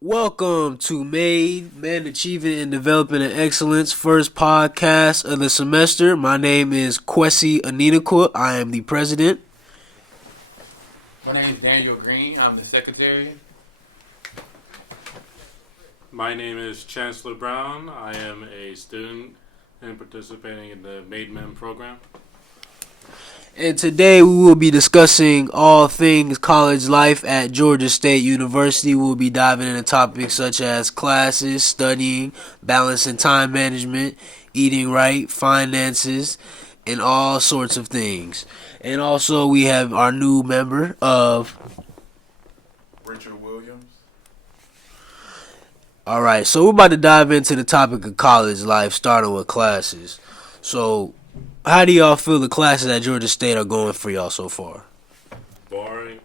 Welcome to M.A.D.E, Man Achieving and Developing an Excellence, first podcast of the semester. My name is Kwasi Aninakwa. I am the president. My name is Daniel Green. I'm the secretary. My name is Chancellor Brown. I am a student and participating in the M.A.D.E program. And today we will be discussing all things college life at Georgia State University. We'll be diving into topics such as classes, studying, balancing time management, eating right, finances, and all sorts of things. And also we have our new member of... Richard Williams. Alright, so we're about to dive into the topic of college life, starting with classes. So, how do y'all feel the classes at Georgia State are going for y'all so far? Boring.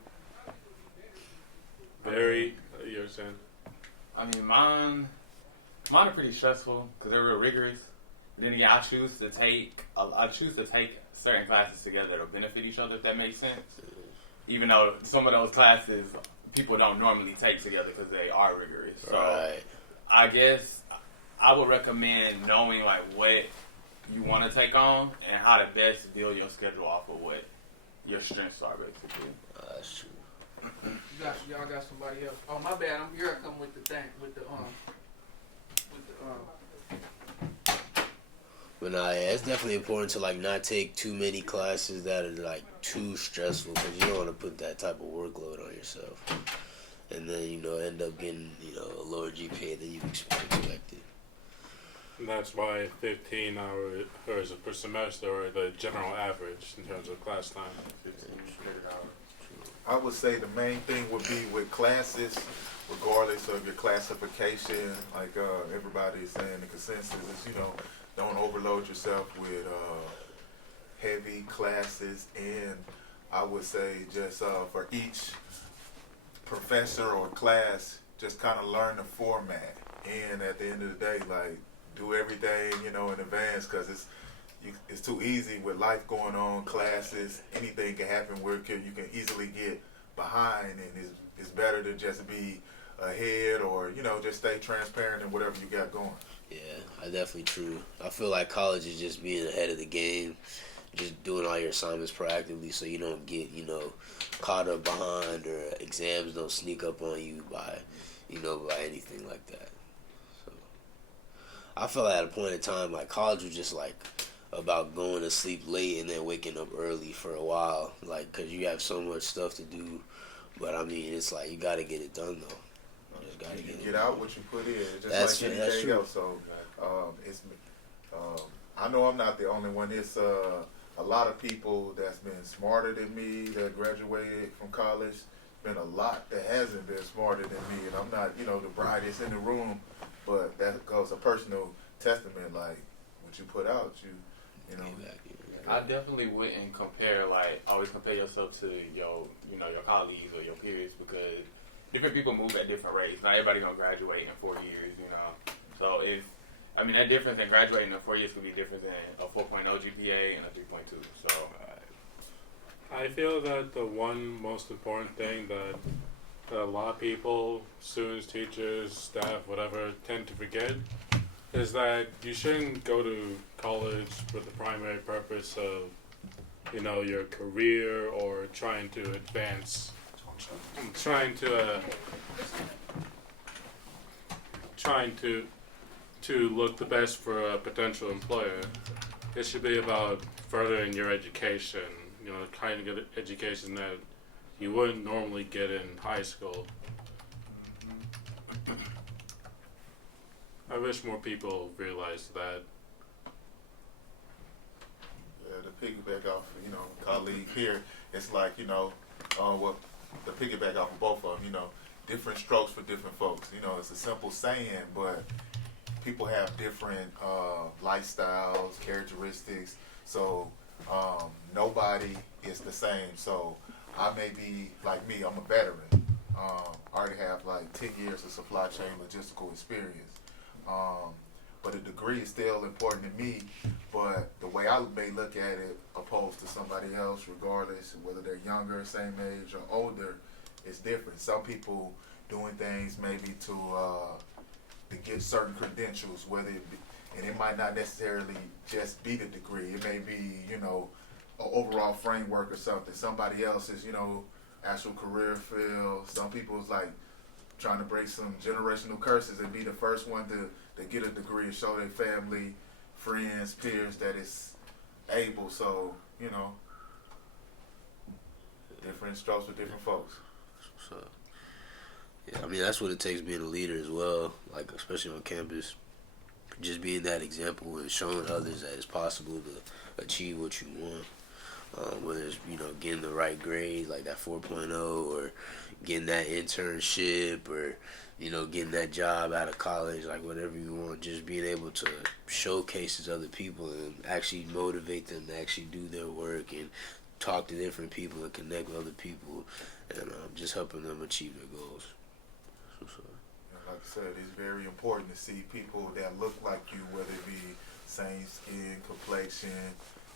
Very. You're saying? I mean, mine are pretty stressful because they're real rigorous. But then again, I choose to take certain classes together that'll benefit each other. If that makes sense. Even though some of those classes people don't normally take together because they are rigorous. So Right. I guess I would recommend knowing like what you want to take on and how to best build your schedule off of what your strengths are, basically. That's true. Y'all got somebody else. Oh, my bad. I'm here. I come with the thing, with the But nah, yeah, it's definitely important to not take too many classes that are too stressful because you don't want to put that type of workload on yourself, and then end up getting a lower GPA than you expected. And that's why 15 hours per semester are the general average in terms of class time. 15 hours. I would say the main thing would be with classes, regardless of your classification, like everybody is saying, the consensus is, don't overload yourself with heavy classes. And I would say just for each professor or class, just kind of learn the format. And at the end of the day, do everything, in advance, because it's too easy with life going on, classes, anything can happen where you can easily get behind, and it's better to just be ahead or, just stay transparent in whatever you got going. Yeah, definitely true. I feel like college is just being ahead of the game, just doing all your assignments proactively so you don't get, caught up behind or exams don't sneak up on you by anything like that. I felt at a point in time college was just about going to sleep late and then waking up early for a while, because you have so much stuff to do. But I mean, it's you got to get it done though. You just got to get out what you put in. It's just that's like true, anything else. So I know I'm not the only one. It's a lot of people that's been smarter than me that graduated from college. Been a lot that hasn't been smarter than me, and I'm not the brightest in the room. But that goes a personal testament, what you put out, you know. I definitely wouldn't always compare yourself to your colleagues or your peers, because different people move at different rates. Not everybody gonna graduate in 4 years, So that difference in graduating in 4 years could be different than a 4.0 GPA and a 3.2. So I feel that the one most important thing that a lot of people, students, teachers, staff, whatever, tend to forget is that you shouldn't go to college with the primary purpose of, your career or trying to advance, trying to look the best for a potential employer. It should be about furthering your education, kind of get education that you wouldn't normally get in high school. I wish more people realized that. To piggyback off, colleague here, it's well, to piggyback off of both of them, different strokes for different folks. It's a simple saying, but people have different lifestyles, characteristics, so nobody is the same. So I may be like me, I'm a veteran. I already have 10 years of supply chain logistical experience. But a degree is still important to me, but the way I may look at it opposed to somebody else, regardless of whether they're younger, same age, or older, is different. Some people doing things maybe to get certain credentials, whether it be, and it might not necessarily just be the degree. It may be, you know, an overall framework or something. Somebody else's, you know, actual career field. Some people's like trying to break some generational curses and be the first one to get a degree and show their family, friends, peers that it's able. So, you know, different strokes with different folks. So, yeah, I mean, that's what it takes being a leader as well, like, especially on campus. Just being that example and showing others that it's possible to achieve what you want. Whether it's, you know, getting the right grade, like that 4.0, or getting that internship, or, you know, getting that job out of college, like whatever you want. Just being able to showcase to other people and actually motivate them to actually do their work and talk to different people and connect with other people, and just helping them achieve their goals. So. Like I said, it's very important to see people that look like you, whether it be same skin, complexion,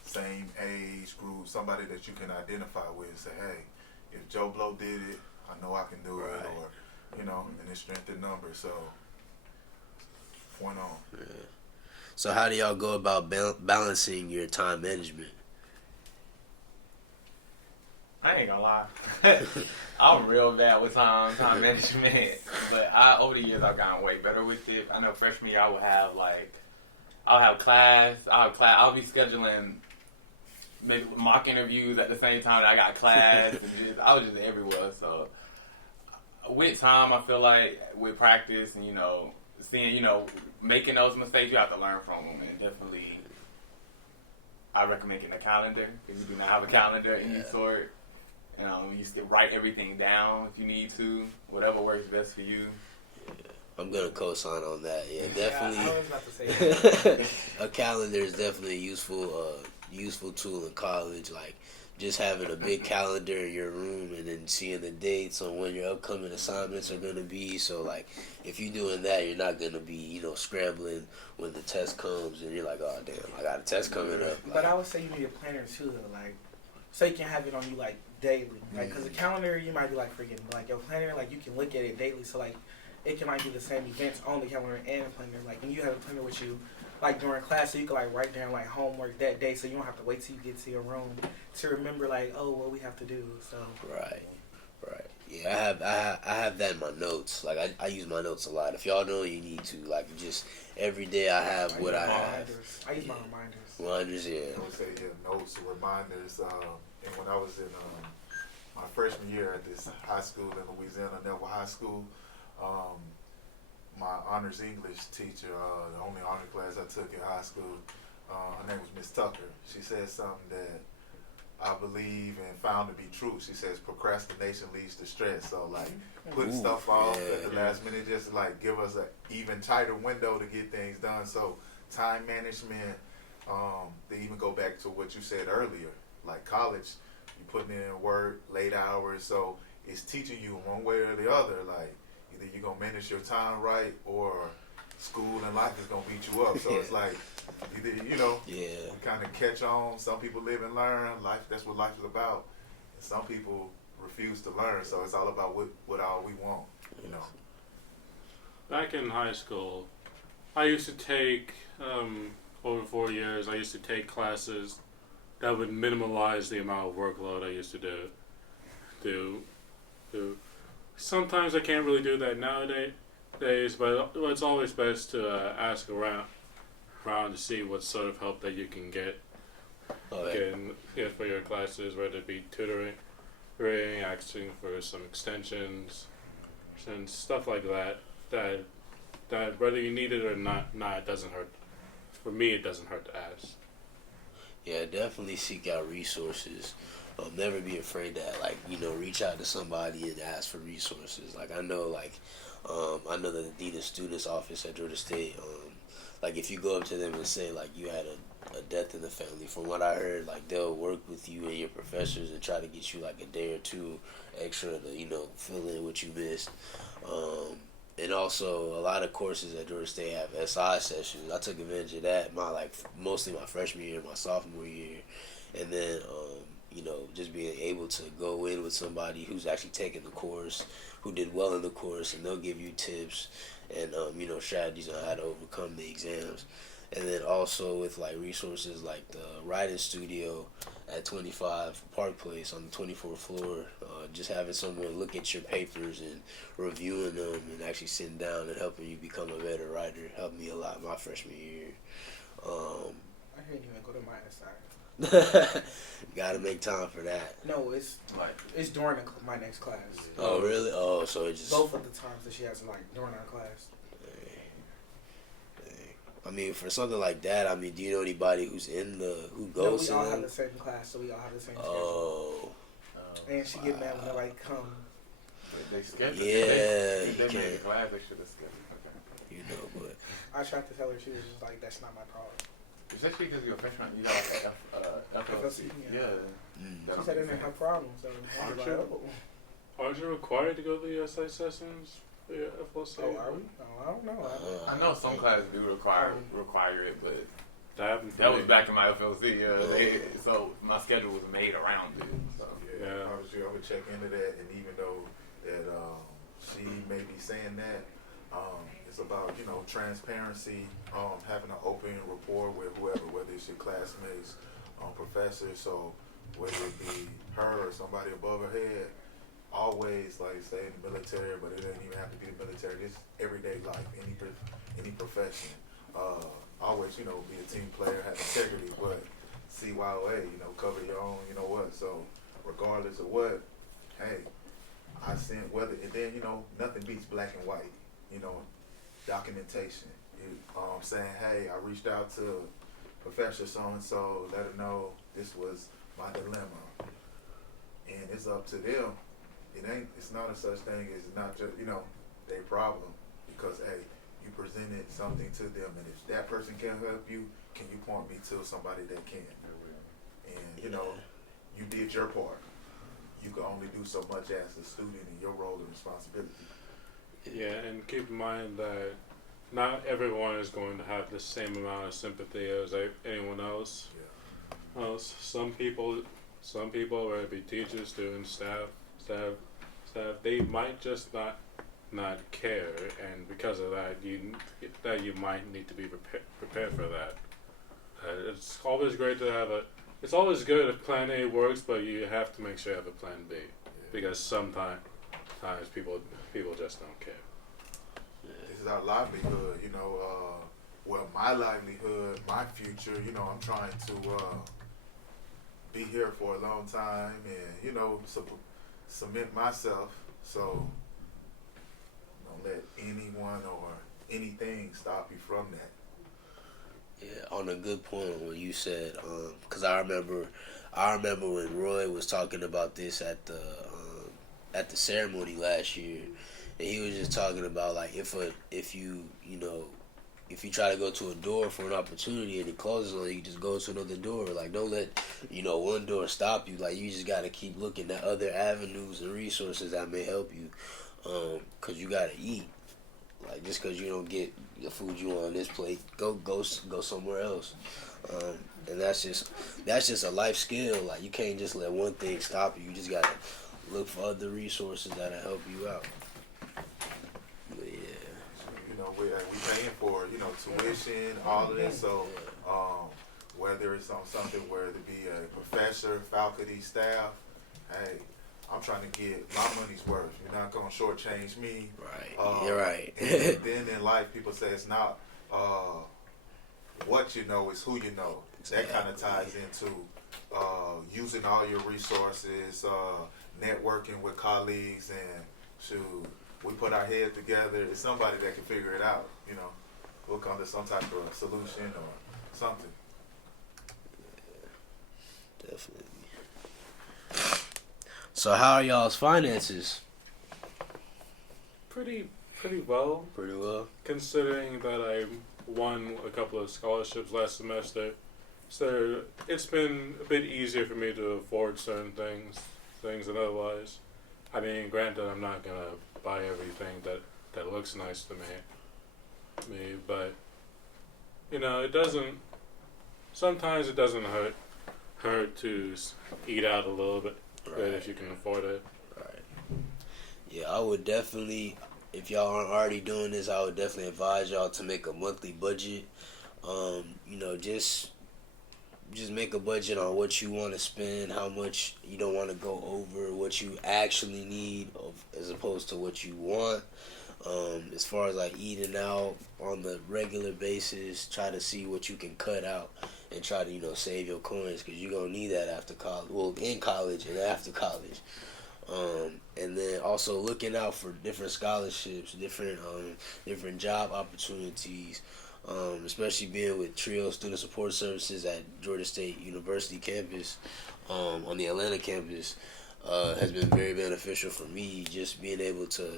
same age group, somebody that you can identify with and say, hey, if Joe Blow did it, I know I can do it, or, you know, and it's strength in numbers, so point on. Yeah. So how do y'all go about balancing your time management? I ain't gonna lie. I'm real bad with time management, but over the years I've gotten way better with it. I know freshman year I'll have class, I'll be scheduling maybe mock interviews at the same time that I got class, and I was just everywhere. So with time, I feel like with practice and, you know, seeing, you know, making those mistakes, you have to learn from them, and definitely I recommend getting a calendar if you do not have a calendar of any sort. You just write everything down if you need to, whatever works best for you. Yeah. I'm gonna co-sign on that. Yeah, definitely. Yeah, I was about to say that. A calendar is definitely a useful tool in college. Like just having a big calendar in your room and then seeing the dates on when your upcoming assignments are gonna be. So like, if you're doing that, you're not gonna be, you know, scrambling when the test comes and you're like, oh damn, I got a test coming up. But I would say you need a planner too, though. Like, so you can have it on you like daily. Like, cause a calendar you might be like forgetting. But like your planner, like you can look at it daily. So like, it can might be the same events on the calendar and a planner. Like when you have a planner with you, like during class, so you can like write down like homework that day, so you don't have to wait till you get to your room to remember like, oh, what we have to do. So Right. Yeah, I have that in my notes. Like I use my notes a lot. If y'all know, you need to like just every day I have what I have. I use my reminders. Reminders, yeah. I would say, yeah, notes, reminders. And when I was in my freshman year at this high school in Louisiana, Neville High School, my honors English teacher, the only honor class I took in high school, her name was Miss Tucker. She said something that I believe and found to be true. She says procrastination leads to stress. So like putting stuff off at the last minute just like give us an even tighter window to get things done. So time management, they even go back to what you said earlier, like college, you putting in work, late hours. So it's teaching you one way or the other, like either you're going to manage your time right or school and life is going to beat you up. So it's like, either, you know, you kind of catch on. Some people live and learn. Life, that's what life is about. And some people refuse to learn. So it's all about what all we want, you know. Back in high school, I used to take, over 4 years, I used to take classes that would minimize the amount of workload I used to do. Sometimes I can't really do that nowadays, but it's always best to ask around to see what sort of help that you can get for your classes, whether it be tutoring, asking for some extensions, and stuff like that. That whether you need it or not, it doesn't hurt. For me, it doesn't hurt to ask. Yeah, definitely seek out resources. Never be afraid to, like, you know, reach out to somebody and ask for resources. Like, I know the Dean of Students office at Georgia State, like, if you go up to them and say, like, you had a death in the family, from what I heard, like, they'll work with you and your professors and try to get you, like, a day or two extra to, you know, fill in what you missed. And also, a lot of courses at Georgia State have SI sessions. I took advantage of that mostly my freshman year, my sophomore year. And then, just being able to go in with somebody who's actually taking the course, who did well in the course, and they'll give you tips and strategies on how to overcome the exams. And then also with like resources like the writing studio at 25 Park Place on the 24th floor, just having someone look at your papers and reviewing them and actually sitting down and helping you become a better writer helped me a lot my freshman year. I didn't even go to my assignment. Gotta make time for that. No, it's during my next class. Oh really? Oh, so it just both of the times that she has during our class. I mean, for something like that, I mean, do you know anybody who goes No, we to all them? have the same class, so we all have the same schedule. Oh. And she get mad when nobody come. They scheduled. Yeah, They you made the can't. class. They should have scheduled. Okay. But I tried to tell her, she was just like, that's not my problem. Especially because you're a freshman, you got like a FLC. Yeah. Yeah. She said it didn't have problems, so I was like, oh. Aren't you required to go to the essay sessions for your FLC? Oh, are we? No, I don't know. I know some classes do require it, but That happened for that me. was back in my FLC. So my schedule was made around it. So. Yeah, I would check into that, and even though that she may be saying that, it's about transparency, having an open rapport with whoever, whether it's your classmates, professors, so whether it be her or somebody above her head, always like say in the military, but it doesn't even have to be the military. This everyday life, any profession. Always be a team player, have integrity, but CYOA, cover your own, So regardless of what, hey, I sent whether and then nothing beats black and white, documentation. Saying, hey, I reached out to Professor so and so, let her know this was my dilemma, and it's up to them. It's not a such thing as not just their problem, because hey, you presented something to them, and if that person can't help you, can you point me to somebody that can? And you did your part. You can only do so much as a student in your role and responsibility. Yeah, and keep in mind that not everyone is going to have the same amount of sympathy as anyone else. Yeah. Some people, whether it be teachers, students, staff, they might just not care, and because of that, you might need to be prepared for that. It's always great to have it's always good if Plan A works, but you have to make sure you have a Plan B, because sometimes people just don't care. This is our livelihood, my livelihood, my future, I'm trying to be here for a long time and, cement myself, so don't let anyone or anything stop you from that. yeah, on a good point when you said, because I remember when Roy was talking about this at the ceremony last year, and he was just talking about like if you try to go to a door for an opportunity and it closes on you, just go to another door. Like don't let one door stop you. Like you just gotta keep looking at other avenues and resources that may help you, cause you gotta eat. Like just cause you don't get the food you want on this plate, go somewhere else. And that's just a life skill. Like you can't just let one thing stop you. You just gotta look for other resources that'll help you out. But yeah. We paying for tuition, all of this. So whether it's on something where to be a professor, faculty, staff, hey, I'm trying to get my money's worth. You're not gonna shortchange me. Right. You're right. And then in life, people say it's not what you know, it's who you know. That kind of ties into using all your resources, networking with colleagues, and shoot. We put our heads together. It's somebody that can figure it out. We'll come to some type of solution or something. Definitely. So how are y'all's finances? Pretty well, Pretty well. considering that I won a couple of scholarships last semester. So it's been a bit easier for me to afford certain things than otherwise. I mean, granted, I'm not gonna buy everything that looks nice to me, but it doesn't. Sometimes it doesn't hurt hurt to eat out a little bit Right. if you can afford it. Right. Yeah, I would definitely, if y'all aren't already doing this, I would definitely advise y'all to make a monthly budget. Just make a budget on what you want to spend, how much you don't want to go over, what you actually need, as opposed to what you want. As far as like eating out on the regular basis, try to see what you can cut out and try to save your coins, because you're gonna need that after college. Well, in college and after college. And then also looking out for different scholarships, different job opportunities. Especially being with TRIO Student Support Services at Georgia State University campus, on the Atlanta campus, has been very beneficial for me. Just being able to,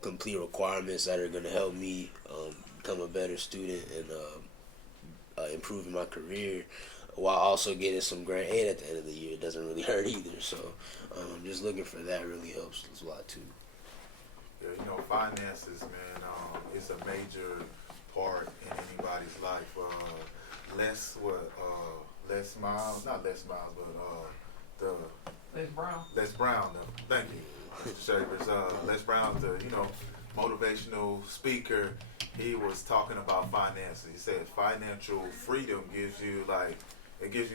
complete requirements that are going to help me become a better student and improving my career, while also getting some grant aid at the end of the year. It doesn't really hurt either. So just looking for that really helps a lot too. Yeah, finances, man, it's a major part in anybody's life. Les Miles, not Les Miles, but Les Brown. Thank you, Mr. Shavers. Les Brown, the motivational speaker. He was talking about finances. He said financial freedom gives you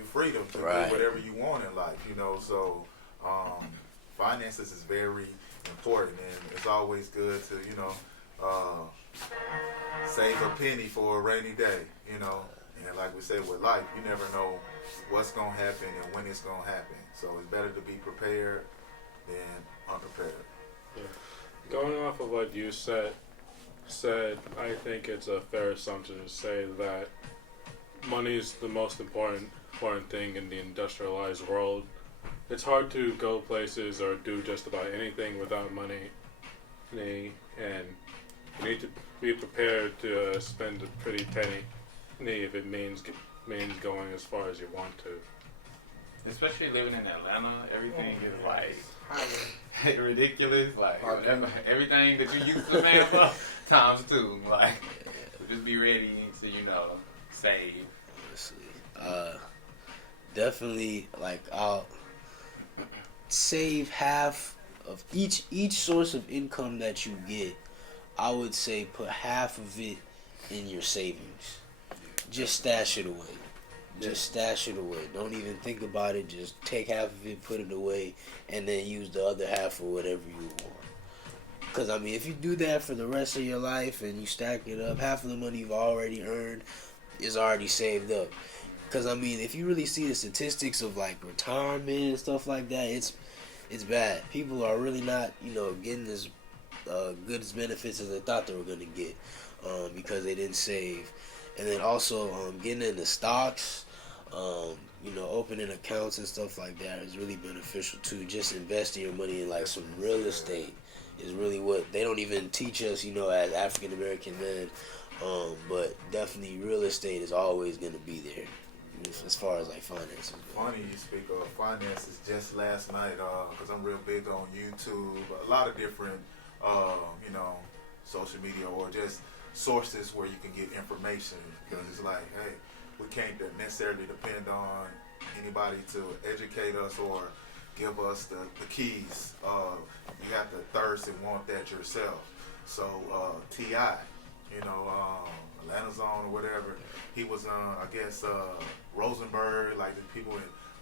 freedom to do whatever you want in life. So finances is very important, and it's always good to save a penny for a rainy day, and like we said with life, you never know what's going to happen and when it's going to happen. So it's better to be prepared than unprepared. Yeah. Going off of what you said, I think it's a fair assumption to say that money is the most important thing in the industrialized world. It's hard to go places or do just about anything without money, and you need to be prepared to spend a pretty penny if it means going as far as you want to. Especially living in Atlanta, everything is like ridiculous. Like everything that you used to pay for times two. Like, just be ready to save. Definitely, like, I'll save half of each source of income that you get. I would say put half of it in your savings. Just stash it away. Don't even think about it. Just take half of it, put it away, and then use the other half for whatever you want. Because, if you do that for the rest of your life and you stack it up, half of the money you've already earned is already saved up. Because, if you really see the statistics of, like, retirement and stuff like that, it's bad. People are really not, getting as good as benefits as they thought they were going to get because they didn't save. And then also getting into stocks, opening accounts and stuff like that is really beneficial too. Just investing your money in like some real estate is really what they don't even teach us, as African American men. But definitely real estate is always going to be there as far as like finances. Funny you speak of finances. Just last night, because I'm real big on YouTube, a lot of different, social media or just sources where you can get information, because it's like, hey, we can't necessarily depend on anybody to educate us or give us the keys. You have to thirst and want that yourself. So T.I., Atlanta Zone or whatever, he was on, I guess, Rosenberg, like the people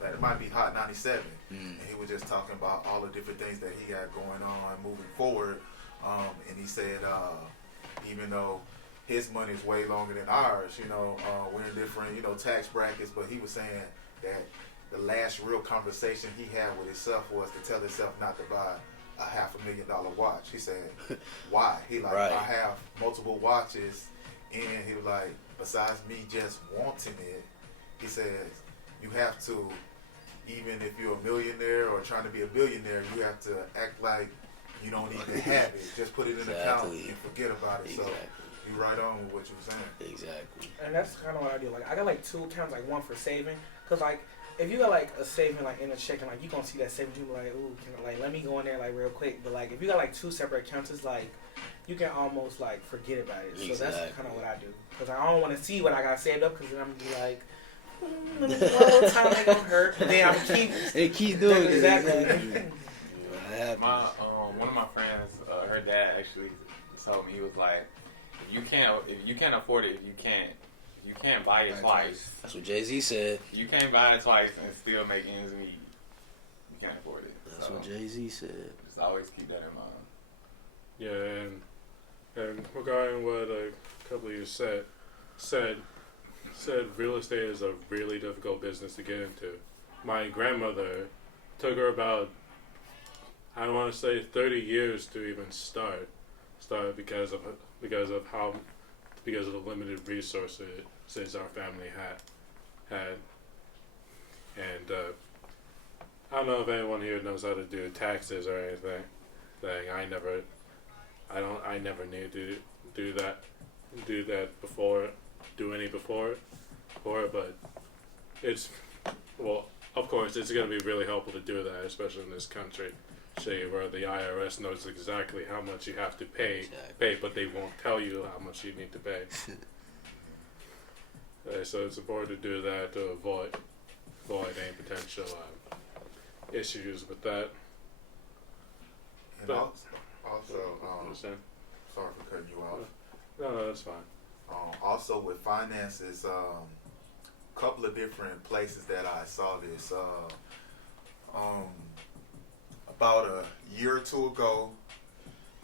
that it might be Hot 97, and he was just talking about all the different things that he had going on moving forward, and he said, even though his money is way longer than ours, we're in different, tax brackets, but he was saying that the last real conversation he had with himself was to tell himself not to buy a $500,000 watch. He said, why? He like, I have multiple watches, and he was like, besides me just wanting it, he says, you have to, even if you're a millionaire or trying to be a billionaire, you have to act like you don't even have it. Just put it in an account and forget about it. Exactly. So you right on with what you were saying. Exactly. And that's kind of what I do. Like, I got like two accounts, like one for saving, because like if you got like a saving like in a checking, like you gonna see that saving, you be like, ooh, let me go in there like real quick. But like if you got like two separate accounts, it's like you can almost like forget about it. So that's kind of what I do, because I don't want to see what I got saved up, because then I'm gonna be like, One little time ain't gonna hurt. Then I'm keep. They keep doing it. Exactly. One of my friends, her dad actually told me, he was like, if you can't afford it, if you can't buy it twice. That's what Jay-Z said. You can't buy it twice and still make ends meet. You can't afford it. That's what Jay-Z said. Just always keep that in mind. Yeah, and regarding what a couple of you said real estate is a really difficult business to get into. My grandmother took her about, I want to say 30 years to even start because of the limited resources our family had. And I don't know if anyone here knows how to do taxes or anything. I never knew to do that before it, but it's, well, of course it's going to be really helpful to do that, especially in this country, where the IRS knows exactly how much you have to pay, but they won't tell you how much you need to pay. So it's important to do that to avoid any potential issues with that. And But- also, Understand? sorry for cutting you off. No, that's fine. Also with finances, a couple of different places that I saw this. About a year or two ago,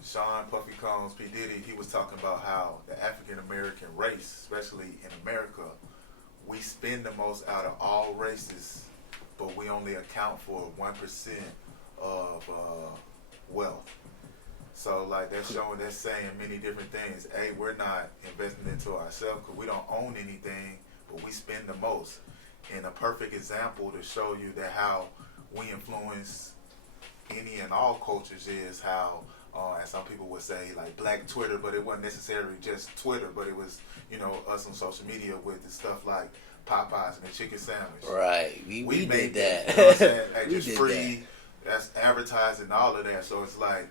Sean Puffy Combs, P. Diddy, he was talking about how the African American race, especially in America, we spend the most out of all races, but we only account for 1% of wealth. So like that's saying many different things. A, we're not investing into ourselves because we don't own anything, but we spend the most. And a perfect example to show you that how we influence any and all cultures is how, as some people would say, like Black Twitter, but it wasn't necessarily just Twitter, but it was, us on social media with the stuff like Popeyes and the chicken sandwich. Right. We made did that. You know what I'm saying? Like, We just did free. That's advertising, all of that. So it's like,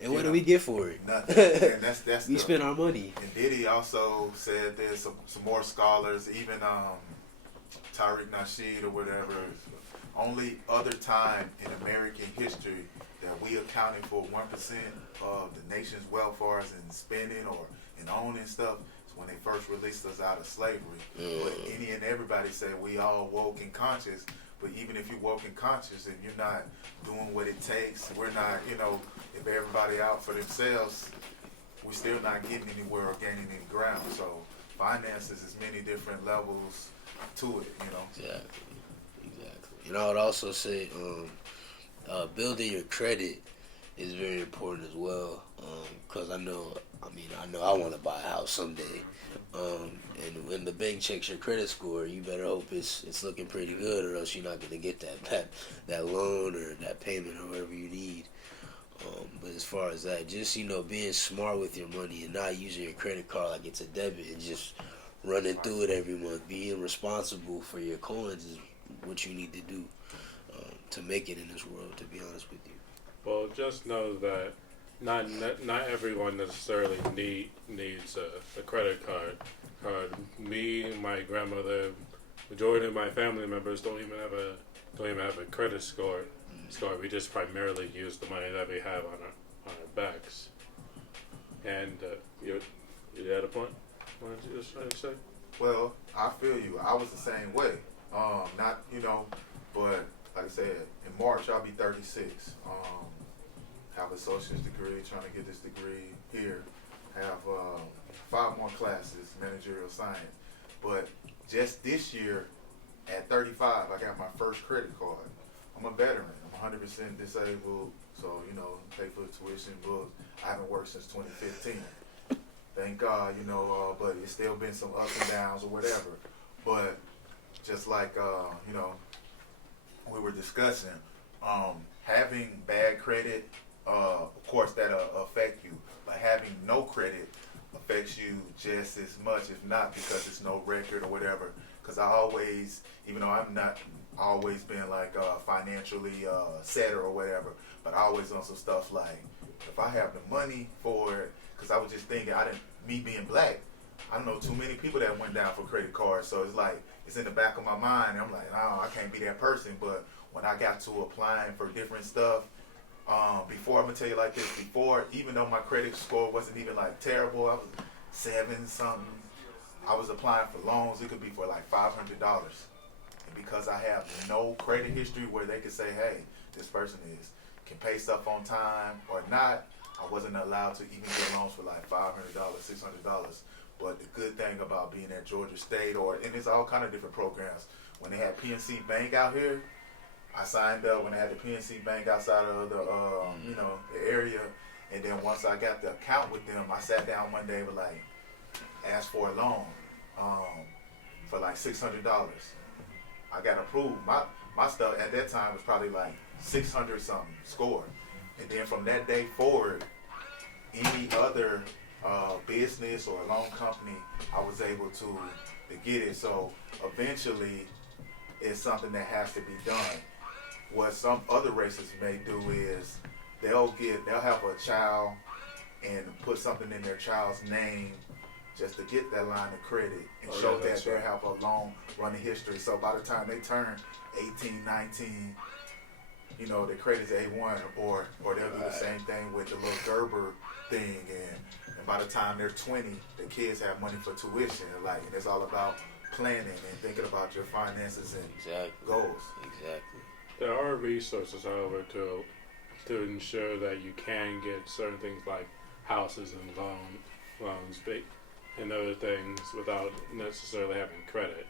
And what do we get for it? nothing. And that's We spend our money. And Diddy also said there's some more scholars, even Tariq Nasheed or whatever. Only other time in American history that we accounted for 1% of the nation's wealth as in spending or in owning stuff is when they first released us out of slavery. But any and everybody said we all woke and conscious. But even if you're woke and conscious and you're not doing what it takes, we're not, if everybody out for themselves, we're still not getting anywhere or gaining any ground. So finances is many different levels to it, Exactly. I would also say building your credit is very important as well. Because I know I want to buy a house someday. And when the bank checks your credit score, you better hope it's looking pretty good, or else you're not gonna get that loan or that payment or whatever you need. But as far as that, just being smart with your money and not using your credit card like it's a debit and just running through it every month, being responsible for your coins is what you need to do to make it in this world. To be honest with you. Well, just know that not everyone necessarily needs a credit card. Me and my grandmother, majority of my family members don't even have a credit score. We just primarily use the money that we have on our backs. And you had a point? What did you just try to say? Well, I feel you. I was the same way. But like I said, in March I'll be 36. Have an associate's degree, trying to get this degree here. Have 5 more classes, managerial science. But just this year, at 35, I got my first credit card. I'm a veteran. I'm 100% disabled, so, pay for the tuition, books. I haven't worked since 2015. Thank God, but it's still been some ups and downs or whatever. But just like, we were discussing, having bad credit, of course, that'll affect you. But having no credit affects you just as much, if not because it's no record or whatever. Because I always, even though I'm not always been like financially set or whatever, but I always on some stuff like, if I have the money for it, because I was just thinking, me being black, I know too many people that went down for credit cards, so it's like it's in the back of my mind. I'm like, oh, I can't be that person. But when I got to applying for different stuff, before I'm gonna tell you like this, before even though my credit score wasn't even like terrible, I was 7 something. I was applying for loans. It could be for like $500, and because I have no credit history where they could say, hey, this person can pay stuff on time or not, I wasn't allowed to even get loans for like $500, $600. But the good thing about being at Georgia State, and it's all kind of different programs. When they had PNC Bank out here, I signed up when they had the PNC Bank outside of the the area. And then once I got the account with them, I sat down one day and like asked for a loan for like $600. I got approved. My stuff at that time was probably like 600 something score. And then from that day forward, any other business or loan company, I was able to get it. So eventually, it's something that has to be done. What some other races may do is they'll have a child and put something in their child's name just to get that line of credit and show that they have a long running history. So by the time they turn 18, 19, their credit's A1, or they'll do the same thing with the little Gerber thing, and by the time they're 20, the kids have money for tuition, and it's all about planning and thinking about your finances and goals. Exactly. There are resources, however, to ensure that you can get certain things like houses and loans, and other things without necessarily having credit.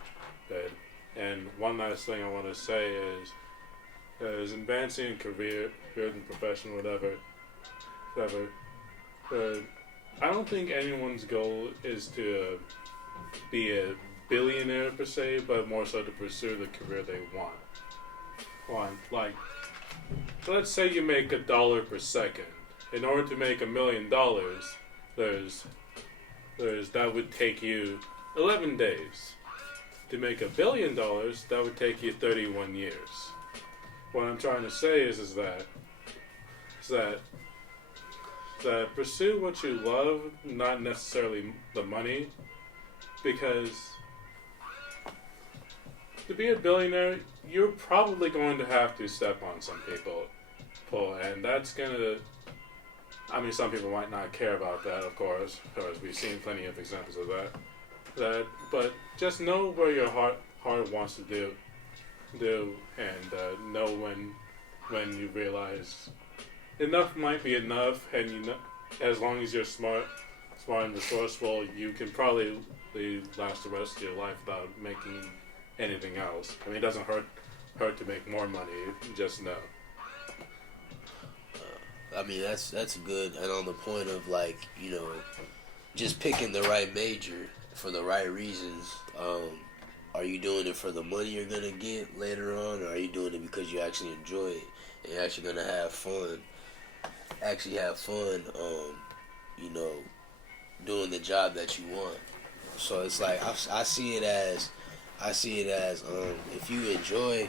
And one last thing I want to say is advancing in career and profession, whatever. I don't think anyone's goal is to be a billionaire per se, but more so to pursue the career they want. Like, let's say you make $1 per second. In order to make $1 million, that would take you 11 days. To make $1 billion, that would take you 31 years. What I'm trying to say is that pursue what you love, not necessarily the money, because to be a billionaire, you're probably going to have to step on some people, and that's gonna. I mean, some people might not care about that, of course, because we've seen plenty of examples of that. But just know where your heart wants to do, and know when you realize enough might be enough, and as long as you're smart and resourceful, you can probably last the rest of your life without making anything else. I mean, it doesn't hurt to make more money. Just know. I mean, that's good. And on the point of just picking the right major for the right reasons. Are you doing it for the money you're gonna get later on, or are you doing it because you actually enjoy it and you're actually gonna have fun? Doing the job that you want. So it's like I see it as if you enjoy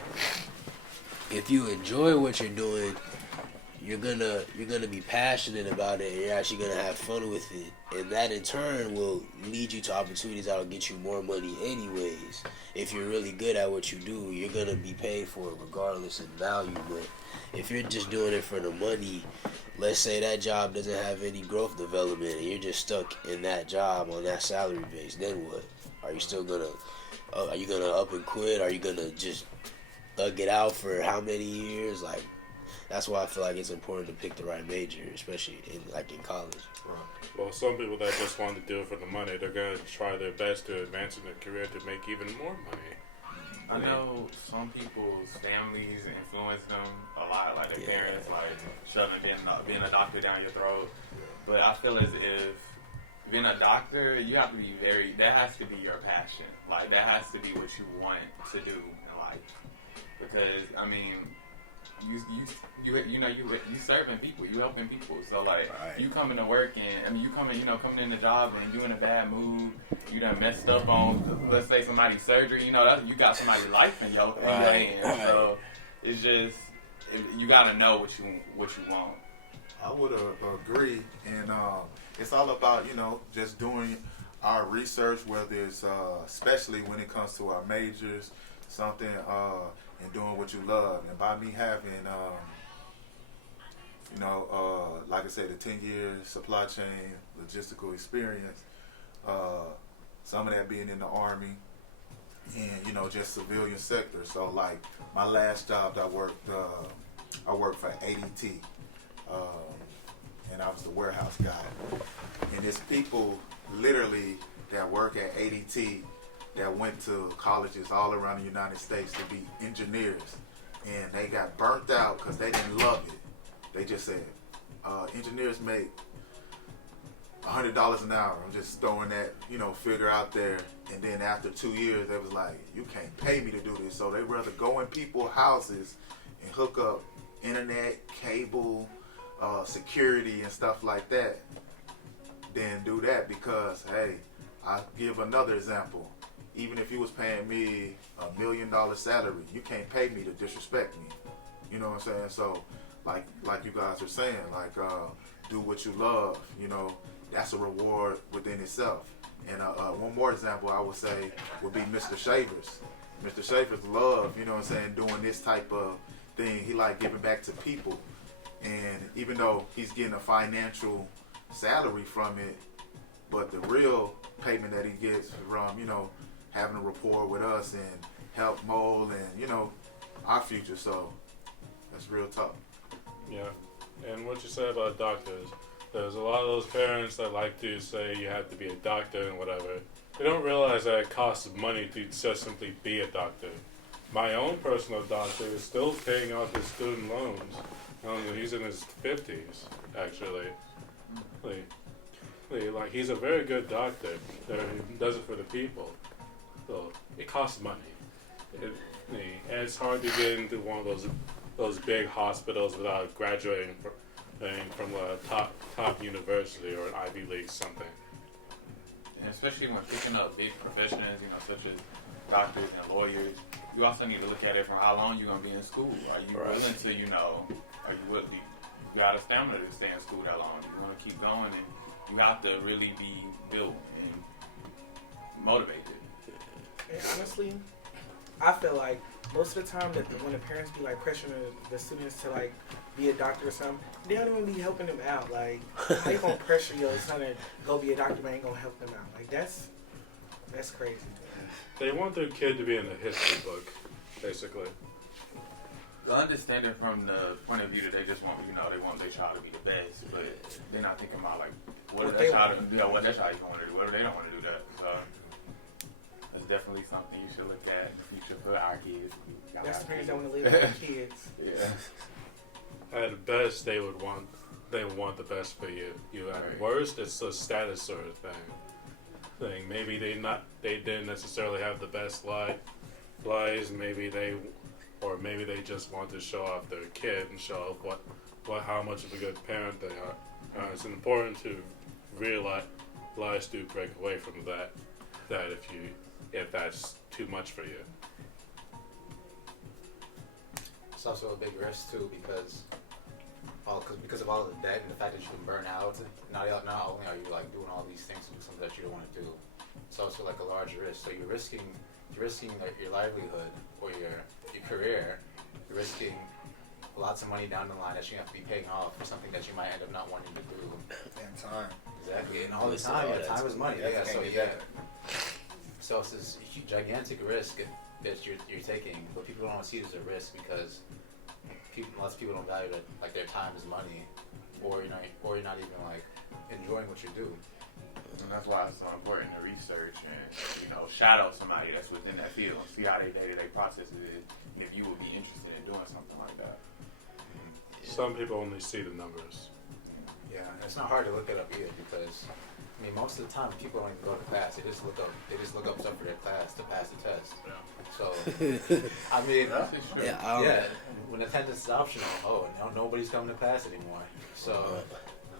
what you're doing, you're gonna be passionate about it, and you're actually gonna have fun with it, and that in turn will lead you to opportunities that'll get you more money anyways. If you're really good at what you do, you're gonna be paid for it regardless in value. But if you're just doing it for the money, let's say that job doesn't have any growth development and you're just stuck in that job on that salary base, then what? Are you still gonna are you gonna up and quit? Are you gonna just get out for how many years? That's why I feel like it's important to pick the right major, especially in college. Right. Well, some people that just want to do it for the money, they're going to try their best to advance in their career to make even more money. I know some people's families influence them a lot, like their parents, shoving being a doctor down your throat. But I feel as if being a doctor, you have to be that has to be your passion. That has to be what you want to do in life. Because, I mean, you serving people, you helping people. So you coming to work and you coming in the job and you in a bad mood, you done messed up on, let's say, somebody's surgery. You got somebody's life in your hands. So it's just you got to know what you want. I would agree, and it's all about just doing. our research, whether it's especially when it comes to our majors, something and doing what you love. And by me having, like I said, a 10-year supply chain logistical experience, some of that being in the Army and, just civilian sector. So like my last job, I worked for ADT. And I was the warehouse guy. And it's people literally that work at ADT that went to colleges all around the United States to be engineers. And they got burnt out because they didn't love it. They just said, engineers make $100 an hour. I'm just throwing that, figure out there. And then after 2 years, they was like, you can't pay me to do this. So they rather go in people's houses and hook up internet, cable, security and stuff like that, then do that because, hey, I'll give another example. Even if you was paying me $1 million salary, you can't pay me to disrespect me. You know what I'm saying? So, like you guys are saying, do what you love. That's a reward within itself. And one more example I would say would be Mr. Shavers. Mr. Shavers love, doing this type of thing. He like giving back to people. And even though he's getting a financial salary from it, but the real payment that he gets from, having a rapport with us and help mold and, our future. So that's real talk. Yeah. And what you said about doctors, there's a lot of those parents that like to say you have to be a doctor and whatever. They don't realize that it costs money to just simply be a doctor. My own personal doctor is still paying off his student loans. He's in his 50s, actually. Like he's a very good doctor. He does it for the people. So it costs money. And it's hard to get into one of those big hospitals without graduating from a top university or an Ivy League something. And especially when picking up big professions, such as doctors and lawyers, you also need to look at it from how long you're going to be in school. Are you willing to, you got a stamina to stay in school that long? You want to keep going, and you have to really be built and motivated. And honestly, I feel like most of the time that when the parents be like pressuring the students to like be a doctor or something, they don't even be helping them out. Like, how you gonna pressure your son to go be a doctor but ain't gonna help them out? Like that's crazy. They want their kid to be in a history book, basically. I understand it from the point of view that they just want, they want their child to be the best, but they're not thinking about what their child is going to do, what if they don't want to do that. So that's definitely something you should look at in the future for our kids. That's the parents that want to live with their kids. Yeah. At best, they want the best for you. At worst, it's a status sort of thing. Maybe they didn't necessarily have the best lives. Maybe they just want to show off their kid and show off how much of a good parent they are. It's important to realize to break away from that if that's too much for you. It's also a big risk too because of all of the debt and the fact that you can burn out. Not only are you doing all these things and something that you don't want to do, it's also a large risk. So you're risking your livelihood or your career. You're risking lots of money down the line that you have to be paying off for something that you might end up not wanting to do. And time. Exactly, and all the time. Time is money. So it's this gigantic risk that you're taking, but people don't see it as a risk because lots of people don't value that their time is money, or you're not even enjoying what you do. And that's why it's so important to research and shadow somebody that's within that field and see how their day-to-day process is, if you would be interested in doing something like that. Some people only see the numbers. Yeah, and it's not hard to look it up either because most of the time people don't even go to class. They just look up stuff for their class to pass the test. Yeah. So when attendance is optional, nobody's coming to class anymore. So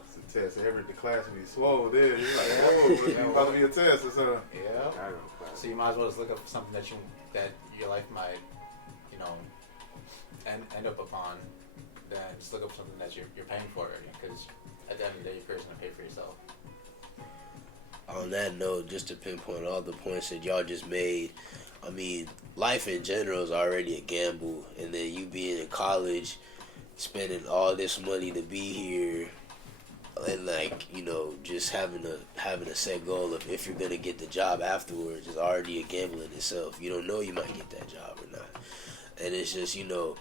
it's a test. The class will be slow. There, you're like, whoa, it's about to be a test or something. Yeah. So you might as well just look up something that your life might, end up upon. Then just look up something that you're paying for already, because at the end of the day, you're going to pay for yourself. on that note, just to pinpoint all the points that y'all just made, I mean, life in general is already a gamble, and then you being in college, spending all this money to be here, and like, you know, just having a set goal of if you're gonna get the job afterwards is already a gamble in itself. You don't know you might get that job or not, and it's just, you know,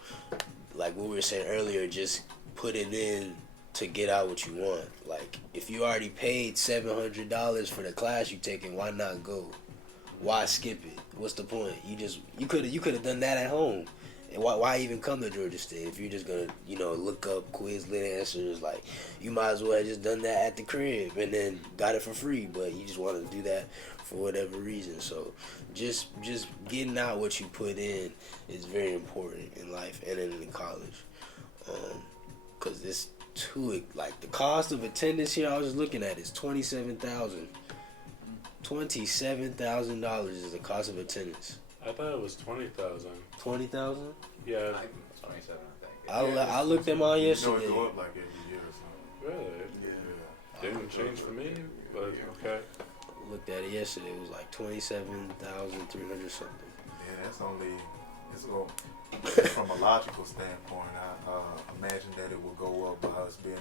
like what we were saying earlier, just putting in to get out what you want. Like, if you already paid $700 for the class you taking, why not go? Why skip it? What's the point? You could have done that at home. And why even come to Georgia State if you're just gonna, you know, look up Quizlet answers? Like, you might as well have just done that at the crib and then got it for free. But you just wanted to do that for whatever reason. So just getting out what you put in is very important in life and in college, because it's too, like, the cost of attendance here I was just looking at is $27,000. $27,000 is the cost of attendance. I thought it was 20,000. 20,000? Yeah. 27, I think. I looked at mine You know yesterday. it go up like every year or something. Really? Yeah. Didn't change for me, but okay. Looked at it yesterday. It was like 27,300 something. Yeah, that's only. It's going from a logical standpoint. I imagine that it will go up by us being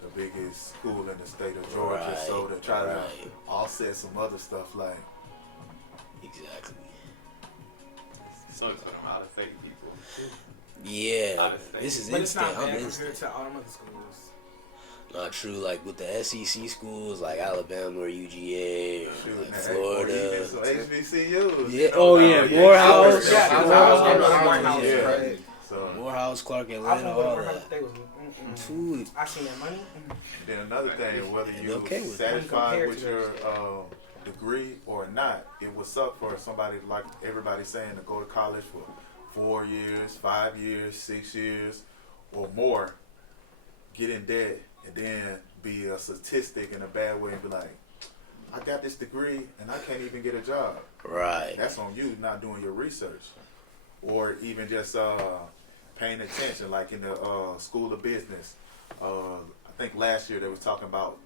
the biggest school in the state of Georgia. Right, So to try to right. offset some other stuff like. Exactly. So it's for them out of state people. Yeah, this is But it's instant. not I'm bad compared instant. to all them other schools. Not true. Like with the SEC schools, like Alabama or UGA or Shoot, like man, Florida. Even some HBCUs. Yeah. You know, Oh yeah, Morehouse. Yeah, that's how I was getting to Morehouse, Yeah. right? So Morehouse, Clark, I Atlanta, feel all like that. they was. Dude, I seen that money. then another thing, whether And you okay with it. satisfied Compared with to your those, degree or not, it was up for somebody like everybody saying to go to college for 4 years, 5 years, 6 years, or more, get in debt, and then be a statistic in a bad way and be like, I got this degree and I can't even get a job. right. That's on you not doing your research, or even just paying attention. Like in the School of Business, I think last year they was talking about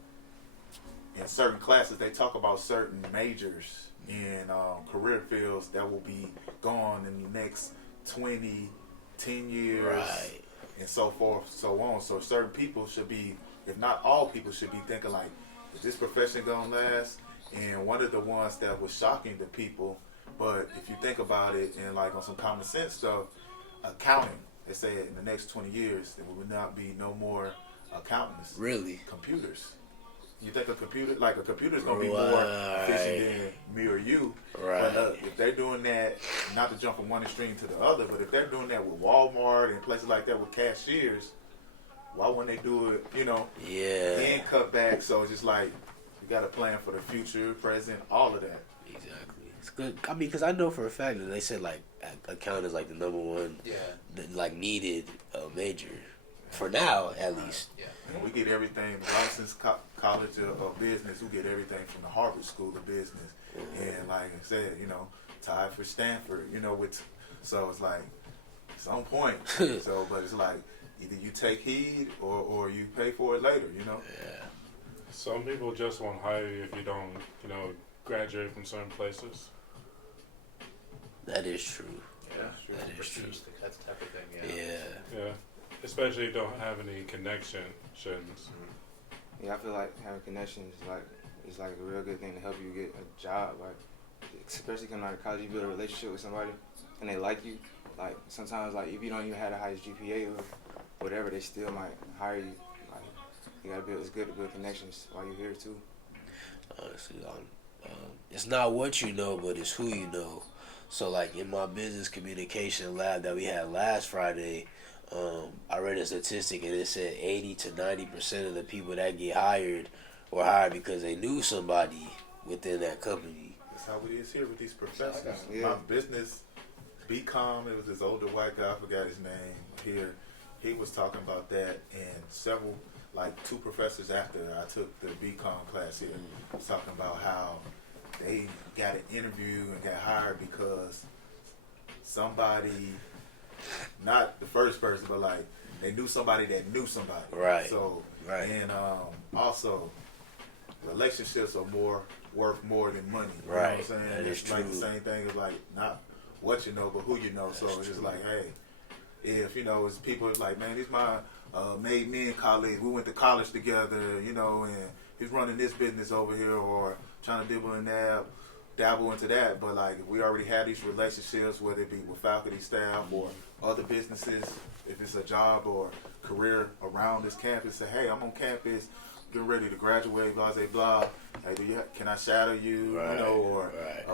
in certain classes they talk about certain majors in career fields that will be gone in the next 20, 10 years, Right. and so forth, so on. So certain people should be, if not all people, should be thinking like, is this profession gonna last? And one of the ones that was shocking to people, but if you think about it and like on some common sense stuff, accounting, they said in the next 20 years there will not be no more accountants. Really? Computers. You think a computer's gonna be more Right. efficient than me or you. Right. But if they're doing that, not to jump from one extreme to the other, but if they're doing that with Walmart and places like that with cashiers, why wouldn't they do it, Yeah. and cut back? So it's just like, you got to plan for the future, present, all of that. Exactly. It's good. I mean, because I know for a fact that they said like account is like the number one, Yeah. like needed major for now at least. Yeah. And we get everything, the licensed college of business, we get everything from the Harvard School of Business. And like I said, tied for Stanford, so it's like, it's on point. So, but it's like, either you take heed or you pay for it later, Yeah. Some people just won't hire you if you don't, graduate from certain places. That is true. Yeah. That is true. Prestige, that type of thing. Yeah. Yeah. Yeah. Especially if you don't have any connections. Yeah, I feel like having connections is like a real good thing to help you get a job. Like, especially coming out of college, you build a relationship with somebody and they like you. Like sometimes, like if you don't even have the highest GPA or whatever, they still might hire you. Like, you gotta build. It's good to build connections while you're here too. Honestly, it's not what you know, but it's who you know. So, like in my business communication lab that we had last Friday, I read a statistic and it said 80 to 90% of the people that get hired were hired because they knew somebody within that company. That's how it is here with these professors. Yeah. My business, BCom, it was this older white guy, I forgot his name here. He was talking about that, and several, like 2 professors after I took the BCom class here, was talking about how they got an interview and got hired because somebody, not the first person, but like they knew somebody that knew somebody. Right. So, Right. and also, relationships are more worth more than money. You Right. know what I'm saying? That is It's like true. the same thing as like not what you know, but who you know. So That's it's just true. like, hey, if you know, it's people like, man, he's my M.A.D.E colleague. We went to college together, you know, and he's running this business over here or trying to dabble into that. But like, if we already have these relationships, whether it be with faculty, staff, or other businesses, if it's a job or career around this campus, say, hey, I'm on campus, getting ready to graduate, blah, blah, blah. Hey, can I shadow you, Right, you know, or right.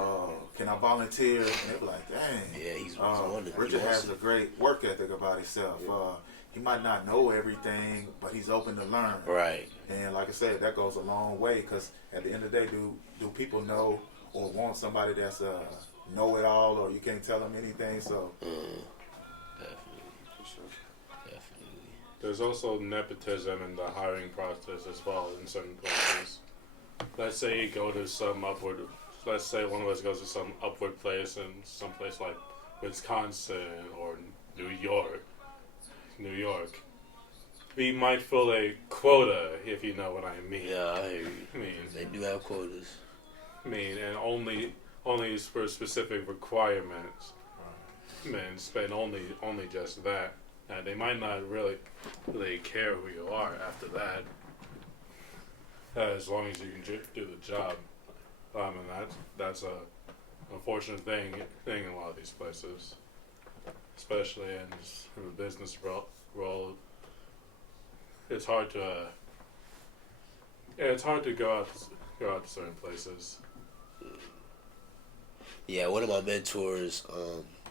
can I volunteer? And they be like, dang. Yeah, he's wonderful. Richard has a great work ethic about himself. He might not know everything, but he's open to learn. Right. And like I said, that goes a long way because at the end of the day, do people know or want somebody that's a know-it-all or you can't tell them anything? So Definitely. Definitely. There's also nepotism in the hiring process as well in certain places. Let's say you go to let's say one of us goes to some upward place in some place like Wisconsin or New York. We might fill a quota, if you know what I mean. Yeah, I hear you. I mean, They do have quotas. and only for specific requirements. And spend only just that. And they might not really care who you are after that. As long as you can do the job. And that's a unfortunate thing in a lot of these places, especially in the business world. It's hard to go out to certain places. Yeah, one of my mentors,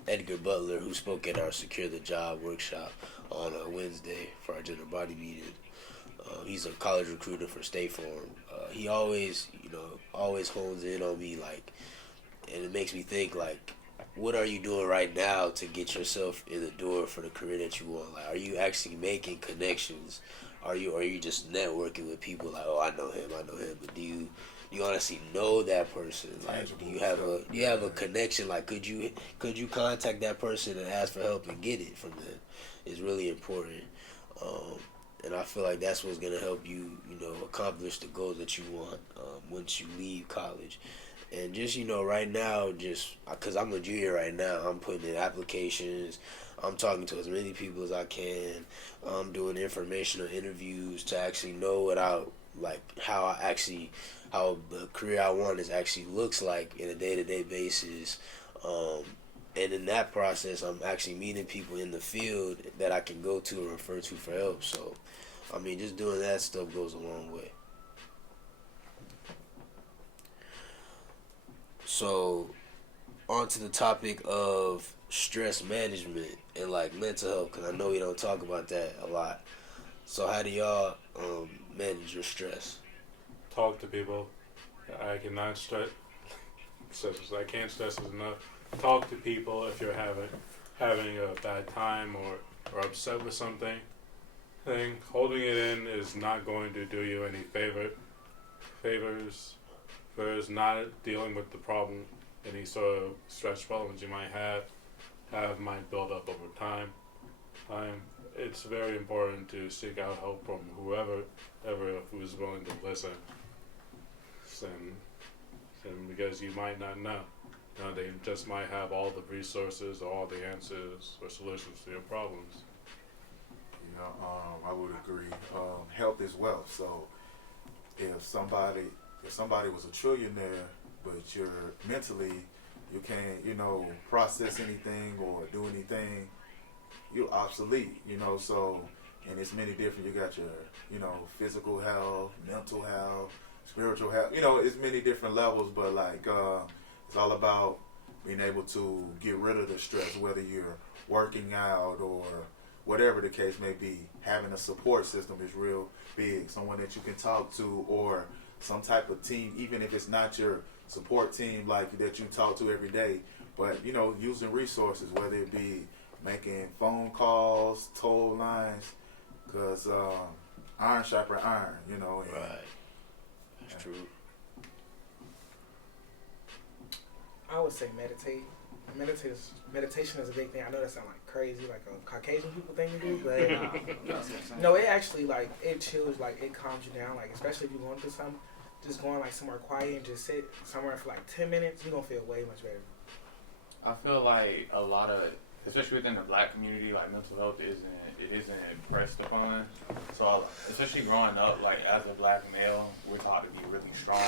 Edgar Butler, who spoke at our Secure the Job workshop on a Wednesday for our general body meeting. He's a college recruiter for State Farm. He always hones in on me, like, and it makes me think, like, what are you doing right now to get yourself in the door for the career that you want? Like, are you actually making connections? Are you just networking with people? Like, oh, I know him, but do you honestly know that person? Like, do you have a connection? Like, could you contact that person and ask for help and get it from them? It's really important. And I feel like that's what's gonna help you, accomplish the goals that you want once you leave college. And just, right now, because I'm a junior right now, I'm putting in applications. I'm talking to as many people as I can. I'm doing informational interviews to actually know how the career I want actually looks like in a day-to-day basis. And in that process, I'm actually meeting people in the field that I can go to and refer to for help. So, I mean, just doing that stuff goes a long way. So, on to the topic of stress management and, like, mental health, because I know we don't talk about that a lot. So, how do y'all manage your stress? Talk to people. I cannot stress. I can't stress this enough. Talk to people if you're having a bad time or upset with something. Holding it in is not going to do you any favors. There's not dealing with the problem, any sort of stress problems you might have might build up over time. It's very important to seek out help from whoever who's willing to listen. And because you might not know. They just might have all the resources or all the answers or solutions to your problems. I would agree. Health is wealth. So if somebody was a trillionaire, but you're mentally, you can't, process anything or do anything, you're obsolete, so, and it's many different, you got your, physical health, mental health, spiritual health, it's many different levels, but like, it's all about being able to get rid of the stress, whether you're working out or whatever the case may be. Having a support system is real big. Someone that you can talk to or some type of team, even if it's not your support team like that you talk to every day, but, using resources, whether it be making phone calls, toll lines, because iron sharpens iron, Right. That's true. I would say meditate. Meditation is a big thing. I know that sounds like crazy, like a Caucasian people thing to do, but no, it actually it chills, it calms you down. Like especially if you're going through something, just going like somewhere quiet and just sit somewhere for like 10 minutes, you're gonna feel way much better. I feel like a lot of, especially within the black community, like mental health isn't pressed upon. So especially growing up, like as a black male, we're taught to be really strong,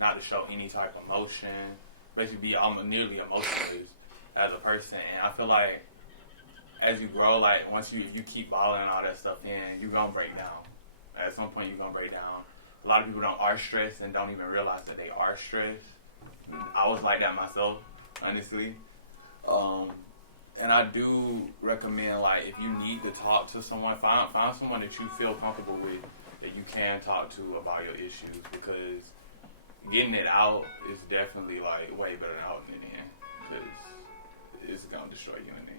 not to show any type of emotion, basically be nearly emotionless as a person. And I feel like as you grow, like once you keep bottling all that stuff in, you're gonna break down. At some point, you're gonna break down. A lot of people are stressed and don't even realize that they are stressed. I was like that myself, honestly. And I do recommend, like, if you need to talk to someone, find someone that you feel comfortable with, that you can talk to about your issues, because getting it out is definitely, like, way better than out in the end, because it's going to destroy you in the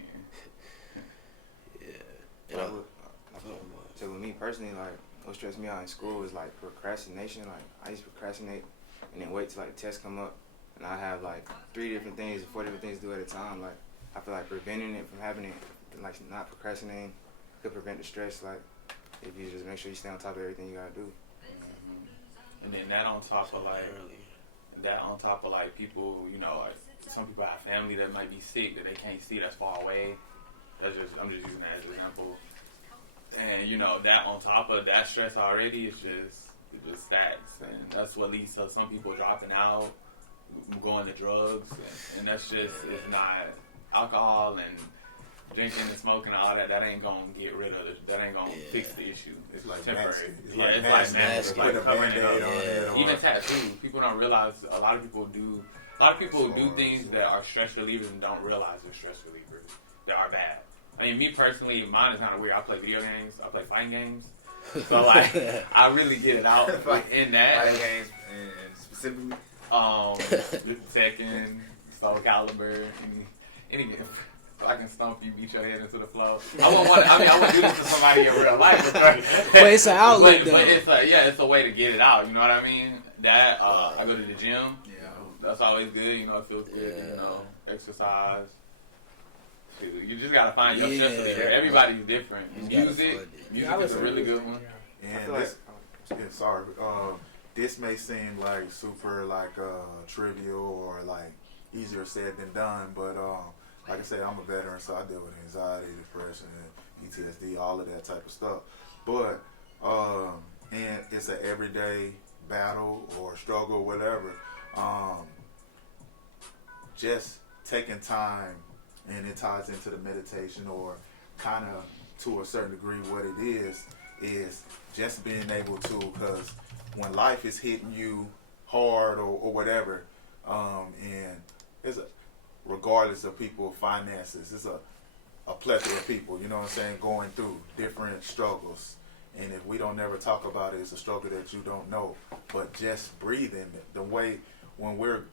end. Yeah. So with me personally, like, what stressed me out in school is, like, procrastination. Like, I used to procrastinate and then wait till, like, tests come up, and I have, like, 3 different things, 4 different things to do at a time. Like, I feel like preventing it from happening, like not procrastinating, could prevent the stress. Like if you just make sure you stay on top of everything you gotta do. Mm-hmm. And then that on top of like people, like some people have family that might be sick that they can't see that's far away. I'm just using that as an example. And that on top of that stress already is just stacks, and that's what leads to some people dropping out, going to drugs, and that's just it's not. Alcohol and drinking and smoking and all that ain't gonna get rid of it. That ain't gonna fix the issue. It's like temporary. It's like masking. It's like covering it up. Even tattoos. People don't realize a lot of people do things that are stress relievers and don't realize they're stress relievers. They are bad. I mean, me personally, mine is kind of weird. I play video games. I play fighting games. So like, I really get it out in that. Fighting games and specifically, Tekken, Soul Calibur, any game. I can stomp you, beat your head into the floor. I wouldn't do this to somebody in real life. But it's an outlet, though. But it's a way to get it out. You know what I mean? That I go to the gym. Yeah, that's always good. It feels good. Exercise. You just gotta find your stress reliever. Everybody's different. Music is a really good one. And this may seem like super trivial or like easier said than done, but like I say, I'm a veteran, so I deal with anxiety, depression, PTSD, all of that type of stuff. But and it's an everyday battle or struggle, whatever. Just taking time, and it ties into the meditation, or kind of to a certain degree what it is just being able to, because when life is hitting you hard or whatever, and it's regardless of people's finances, it's a plethora of people, going through different struggles. And if we don't never talk about it, it's a struggle that you don't know. But just breathing, the way when we're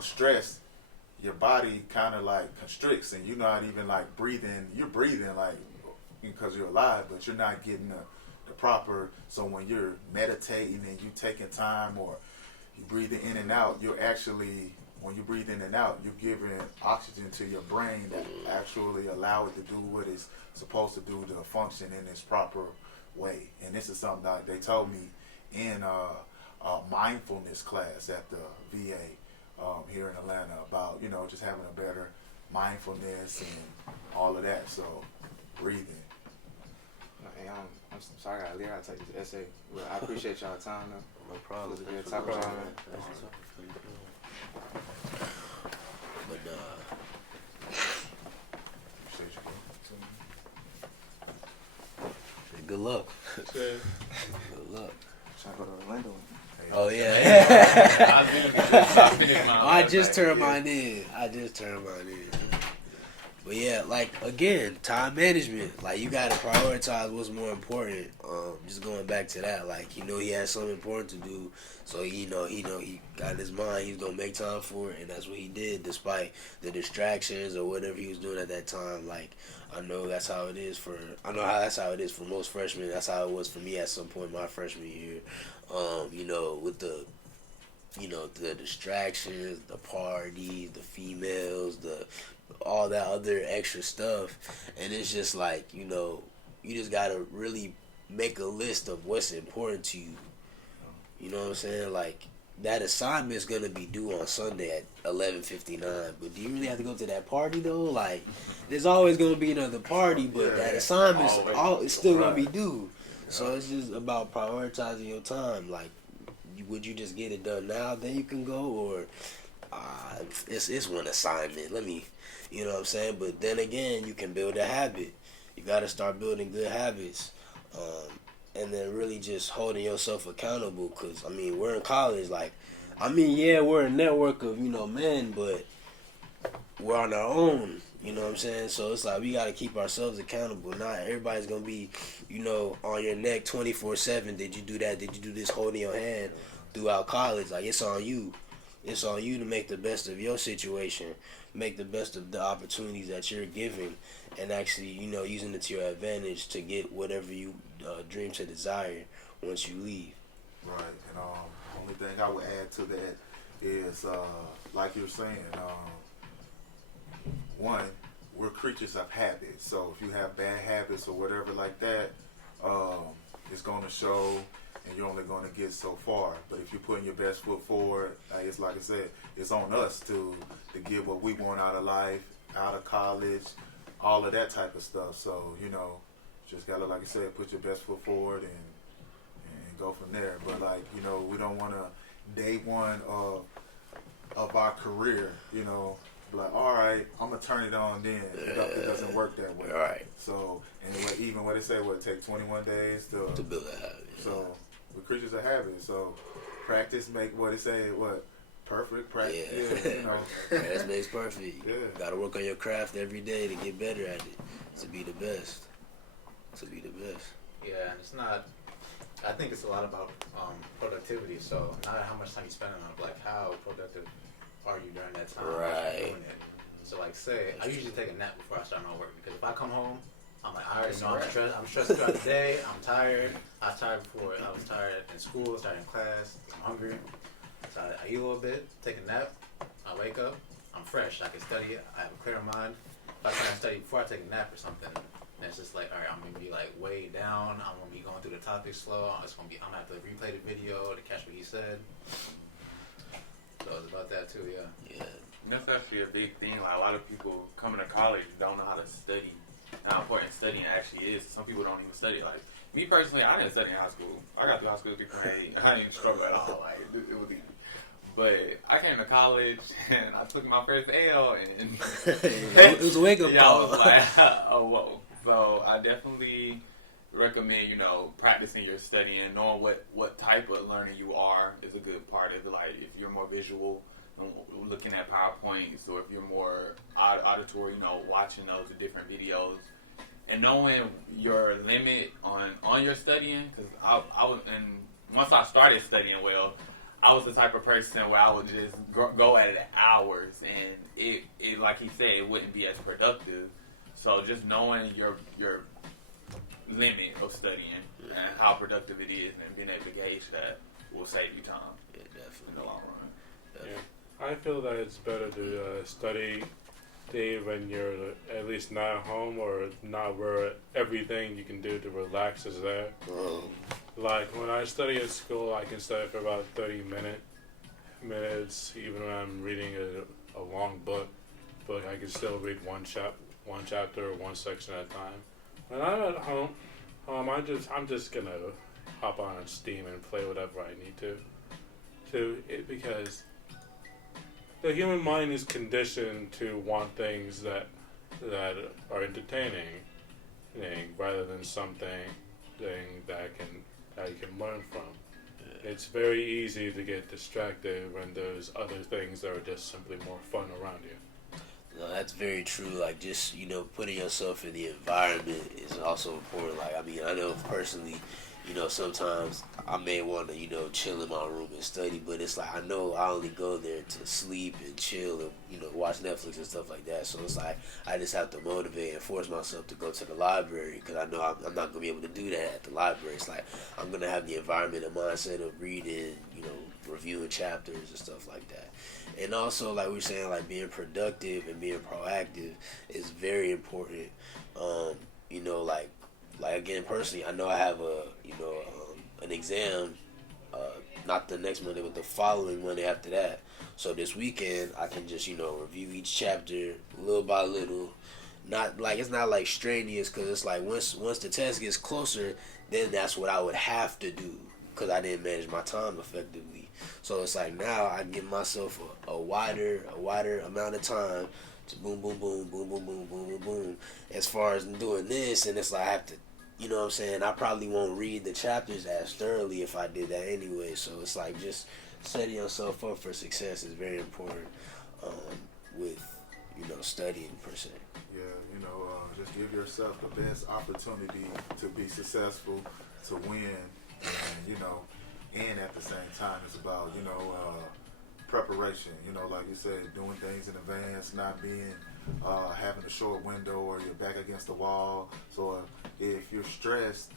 stressed, your body kind of like constricts, and you're not even like breathing. You're breathing like because you're alive, but you're not getting the proper. So when you're meditating and you taking time, or you breathing in and out, you're actually, when you breathe in and out, you're giving oxygen to your brain that actually allow it to do what it's supposed to do to function in its proper way. And this is something that they told me in a mindfulness class at the VA here in Atlanta about, just having a better mindfulness and all of that. So breathing. Hey, I'm sorry I gotta leave. I gotta take this essay. Well, I appreciate y'all time though. No problem. It was a good talk with y'all, man. But good luck. Good luck. Trying to go to Orlando. Oh yeah. I just turned mine in. But yeah, like again, time management. Like you gotta prioritize what's more important. Just going back to that, like he has something important to do, so he got in his mind he was gonna make time for it, and that's what he did despite the distractions or whatever he was doing at that time. Like I know that's how it is for most freshmen. That's how it was for me at some point my freshman year. With the distractions, the parties, the females, all that other extra stuff, and it's just like you just gotta really make a list of what's important to you. You know what I'm saying? Like, that assignment's gonna be due on Sunday at 11:59. But do you really have to go to that party though? Like, there's always gonna be another party, but that assignment's it's still gonna be due. So it's just about prioritizing your time. Like, would you just get it done now, then you can go, or it's one assignment. You know what I'm saying? But then again, you can build a habit. You gotta start building good habits. And then really just holding yourself accountable, because, I mean, we're in college, like, I mean, yeah, we're a network of, men, but we're on our own, you know what I'm saying? So it's like, we got to keep ourselves accountable. Not everybody's going to be, on your neck 24/7. Did you do that? Did you do this, holding your hand throughout college? Like, it's on you. It's on you to make the best of your situation, make the best of the opportunities that you're given, and actually, using it to your advantage to get whatever you dream to desire once you leave. Right, and only thing I would add to that is, like you're saying, one, we're creatures of habit. So if you have bad habits or whatever like that, it's going to show, and you're only going to get so far. But if you're putting your best foot forward, it's like I said, it's on us to get what we want out of life, out of college, all of that type of stuff. So, just got to, like I said, put your best foot forward and go from there. But, like, we don't want to, day one of our career, be like, all right, I'm going to turn it on then. It doesn't work that way. All right. So, and even what they say, it take 21 days to build a habit. So, we're creatures of habit. So, practice make what they say, perfect practice. Yeah. Practice makes perfect. Yeah. Got to work on your craft every day to get better at it, to be the best. Yeah, and it's not. I think it's a lot about productivity. So not how much time you spend on it, like how productive are you during that time right. doing it. So like, say I usually take a nap before I start my work, because if I come home, I'm like, I already know I'm stressed throughout the day. I'm tired. I was tired before. I was tired in school. Tired in class. I'm hungry. So I eat a little bit, take a nap. I wake up. I'm fresh. I can study. I have a clear mind. If I try to study before I take a nap or something, and it's just like, all right, I'm gonna be like way down. I'm gonna be going through the topics slow. I'm gonna have to replay the video to catch what he said. So it's about that too, yeah. Yeah. That's actually a big thing. Like, a lot of people coming to college don't know how to study. How important studying actually is. Some people don't even study. Like, me personally, I didn't study in high school. I got through high school with 3.8. I didn't even struggle at all. Like, it was easy. But I came to college and I took my first L, and it was a wake up call. I was like, oh whoa. So I definitely recommend, practicing your studying, knowing what type of learner you are is a good part of it. Like, if you're more visual, looking at PowerPoints, or if you're more auditory, watching those different videos, and knowing your limit on your studying. Because I was, and once I started studying well, I was the type of person where I would just go at it hours, and it like he said, it wouldn't be as productive. So just knowing your limit of studying and how productive it is, and being able to gauge that will save you time. Yeah, definitely. In the long run. Yeah. I feel that it's better to study when you're at least not at home, or not where everything you can do to relax is there. Like, when I study at school, I can study for about 30 minutes, even when I'm reading a long book. But I can still read one chapter or one section at a time. When I'm at home, I'm just gonna hop on Steam and play whatever I need to. Because the human mind is conditioned to want things that are entertaining, rather than something that you can learn from. It's very easy to get distracted when there's other things that are just simply more fun around you. No, that's very true. Like, just, putting yourself in the environment is also important. Like, I mean, I know personally, sometimes I may want to, chill in my room and study, but it's like, I know I only go there to sleep and chill and, watch Netflix and stuff like that. So it's like, I just have to motivate and force myself to go to the library, because I know I'm not going to be able to do that at the library. It's like, I'm going to have the environment and mindset of reading, reviewing chapters and stuff like that. And also, like we were saying, like, being productive and being proactive is very important. Like again, personally, I know I have an exam not the next Monday, but the following Monday after that. So this weekend, I can just, review each chapter little by little. Not like it's not like strenuous, because it's like once the test gets closer, then that's what I would have to do, because I didn't manage my time effectively. So it's like now I give myself a wider amount of time to boom, boom, boom, boom, boom, boom, boom, boom, boom. As far as doing this, and it's like I have to, you know what I'm saying? I probably won't read the chapters as thoroughly if I did that anyway. So it's like just setting yourself up for success is very important with, studying per se. Yeah, just give yourself the best opportunity to be successful, to win, and at the same time, it's about, preparation. Like you said, doing things in advance, not being, having a short window or you're back against the wall. So if you're stressed,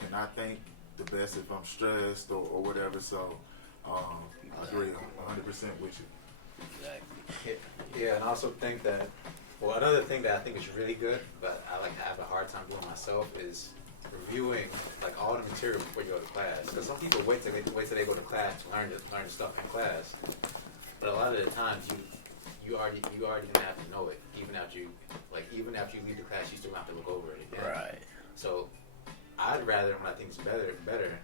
can I think the best if I'm stressed or whatever? So I agree 100% with you. Exactly. Yeah, and I also think that, another thing that I think is really good, but I have a hard time doing myself, is reviewing all the material before you go to class. Because some people wait till they go to class to learn the stuff in class, but a lot of the times you already gonna have to know it. Even after you leave the class, you still have to look over it again. Right. So I'd rather, when I think it's better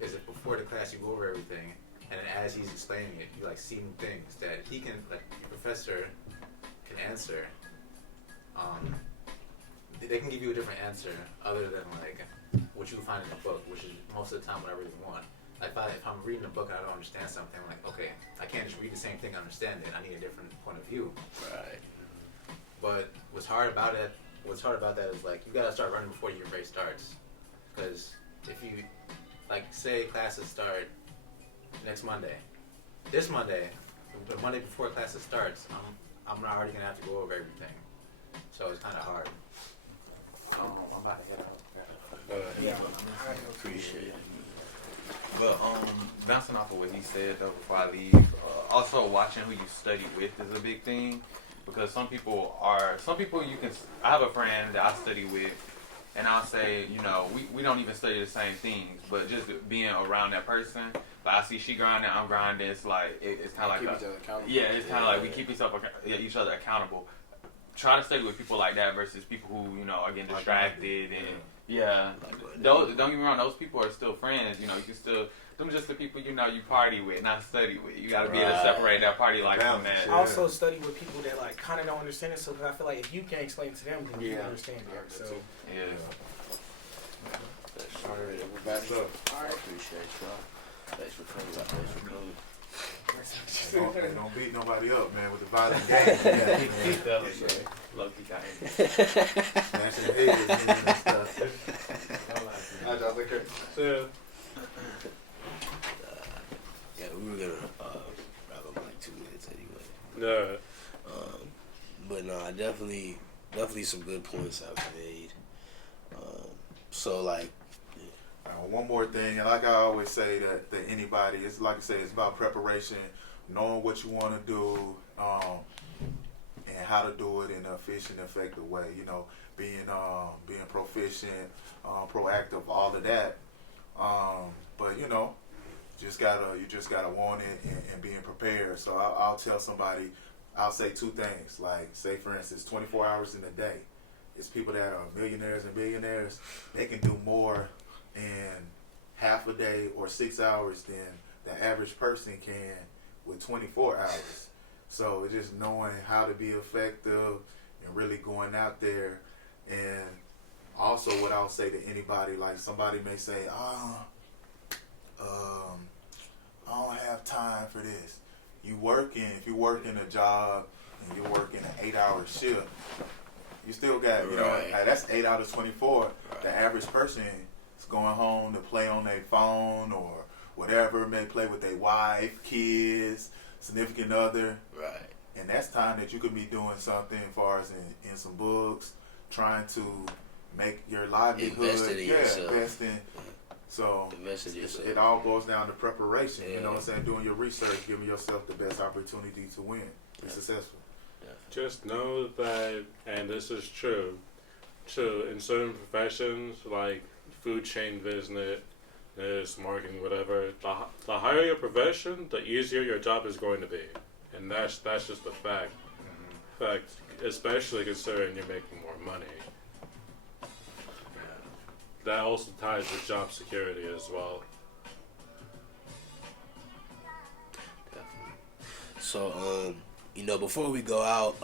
is if before the class you go over everything, and then as he's explaining it, you see new things that he can, your professor can answer. They can give you a different answer other than what you find in the book, which is most of the time what I really want. If I'm reading a book and I don't understand something, I'm like, okay, I can't just read the same thing and understand it. I need a different point of view. Right. But what's hard about that is you gotta start running before your race starts. Because if you say classes start next Monday, this Monday, the Monday before classes starts, I'm not already gonna have to go over everything. So it's kind of hard. I'm about to get out. Yeah. I Appreciate it. But bouncing off of what he said though before I leave, also watching who you study with is a big thing, because some people you can. I have a friend that I study with, and I'll say, we don't even study the same things, but just being around that person, I see she grinding, I'm grinding. It's like it's kind of like Keep each other accountable. yeah, it's kind of like we keep each other accountable. Try to study with people like that versus people who are getting distracted and those, don't get me wrong, those people are still friends. You can still them just the people you party with, not study with. You got to be able to separate that party life from that. I also study with people that kind of don't understand it, so I feel like if you can't explain it to them, then you can understand it. So Yeah. All right, everybody. All right, appreciate y'all. Thanks for coming. Don't beat nobody up, man, with the violent game. Lucky guy. Smashing heads and stuff. Yeah, we were gonna wrap up in 2 minutes anyway. No. But no, definitely some good points I've made. One more thing, and like I always say that anybody, it's like I say, it's about preparation, knowing what you want to do, and how to do it in an efficient, effective way. Being proficient, proactive, all of that. But you just gotta want it and being prepared. So I'll tell somebody, I'll say two things. Like, say for instance, 24 hours in a day. It's people that are millionaires and billionaires. They can do more in half a day or 6 hours than the average person can with 24 hours. So it's just knowing how to be effective and really going out there. And also what I'll say to anybody, like somebody may say, I don't have time for this. If you work in a job and you're working an 8-hour shift, you still got, that's 8 out of 24. Right. The average person is going home to play on their phone or whatever, may play with their wife, kids, significant other. Right. And that's time that you could be doing something as far as in some books, trying to make your livelihood. Invested in yourself. Investing. So it all goes down to preparation. Yeah. You know what I'm saying? Doing your research, giving yourself the best opportunity to win, be successful. Just know that, and this is true, in certain professions like food chain business, business, marketing, whatever. The higher your profession, the easier your job is going to be, and that's just a fact. Fact, especially considering you're making more money. That also ties with job security as well. So, before we go out,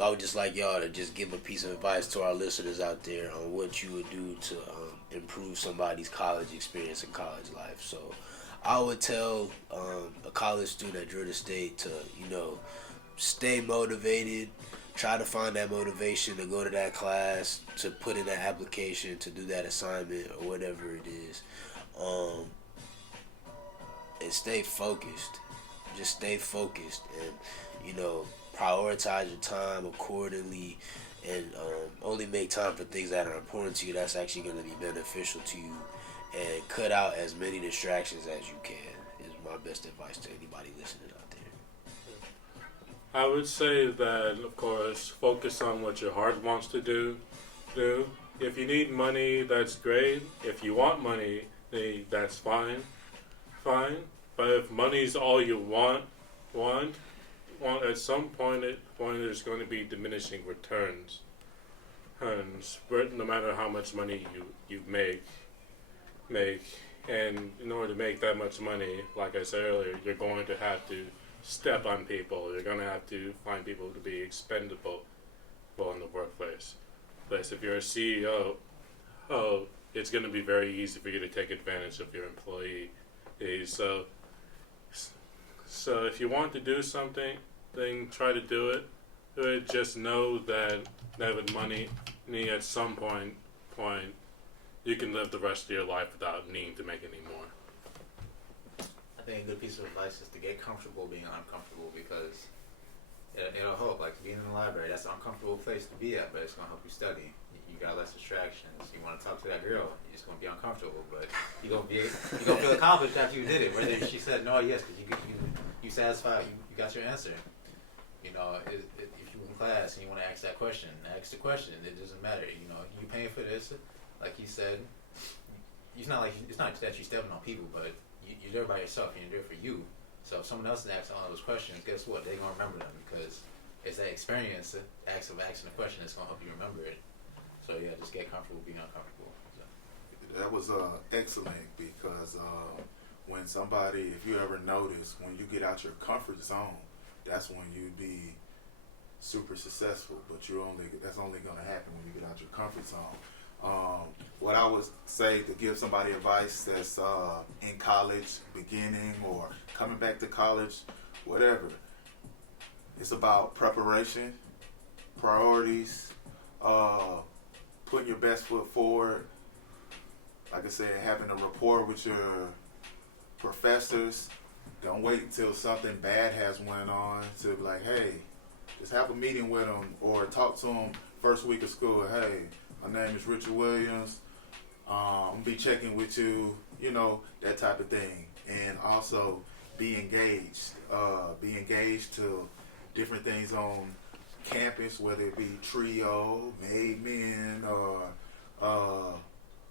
I would just like y'all to just give a piece of advice to our listeners out there on what you would do to improve somebody's college experience and college life. So, I would tell a college student at Georgia State to, stay motivated, try to find that motivation to go to that class, to put in that application, to do that assignment or whatever it is, and stay focused. Just stay focused and, prioritize your time accordingly, and only make time for things that are important to you that's actually going to be beneficial to you, and cut out as many distractions as you can is my best advice to anybody listening out there. I would say that, of course, focus on what your heart wants to do. If you need money, that's great. If you want money, that's fine. But if money's all you want, at some point there's going to be diminishing returns. No matter how much money you make, and in order to make that much money, like I said earlier, you're going to have to step on people. You're going to have to find people to be expendable in the workplace. But if you're a CEO, it's going to be very easy for you to take advantage of your employee. So if you want to do something, then try to do it. But just know that with money at some point, you can live the rest of your life without needing to make any more. I think a good piece of advice is to get comfortable being uncomfortable, because it'll help. Like being in the library, that's an uncomfortable place to be at, but it's gonna help you study. You got less distractions. You want to talk to that girl, you're just gonna be uncomfortable, but you're gonna feel accomplished after you did it. Whether she said no or yes, because you satisfied, you got your answer. If you're in class and you want to ask that question, ask the question. It doesn't matter. You paying for this, like he said. It's not that you're stepping on people, but you're there by yourself and you're there for you. So if someone else is asking all those questions, guess what? They're gonna remember them, because it's that experience, the act of asking a question, that's gonna help you remember it. So yeah, just get comfortable being uncomfortable. So. That was excellent, because if you ever notice, when you get out your comfort zone, that's when you be super successful. But that's only going to happen when you get out your comfort zone. What I would say to give somebody advice that's in college, beginning or coming back to college, whatever, it's about preparation, priorities, putting your best foot forward. Like I said, having a rapport with your professors. Don't wait until something bad has went on to be like, hey, just have a meeting with them or talk to them first week of school. Hey, my name is Richard Williams. I'm going to be checking with you, that type of thing. And also be engaged. Be engaged to different things on campus, whether it be trio, made men, or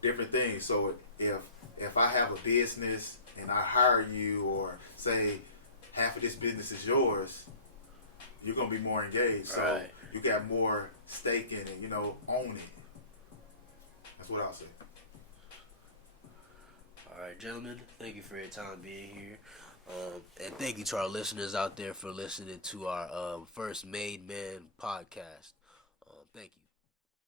different things. So if I have a business and I hire you, or say half of this business is yours, you're going to be more engaged. So right. You got more stake in it, own it. That's what I'll say. All right, gentlemen, thank you for your time being here. And thank you to our listeners out there for listening to our first M.A.D.E Podcast. Thank you.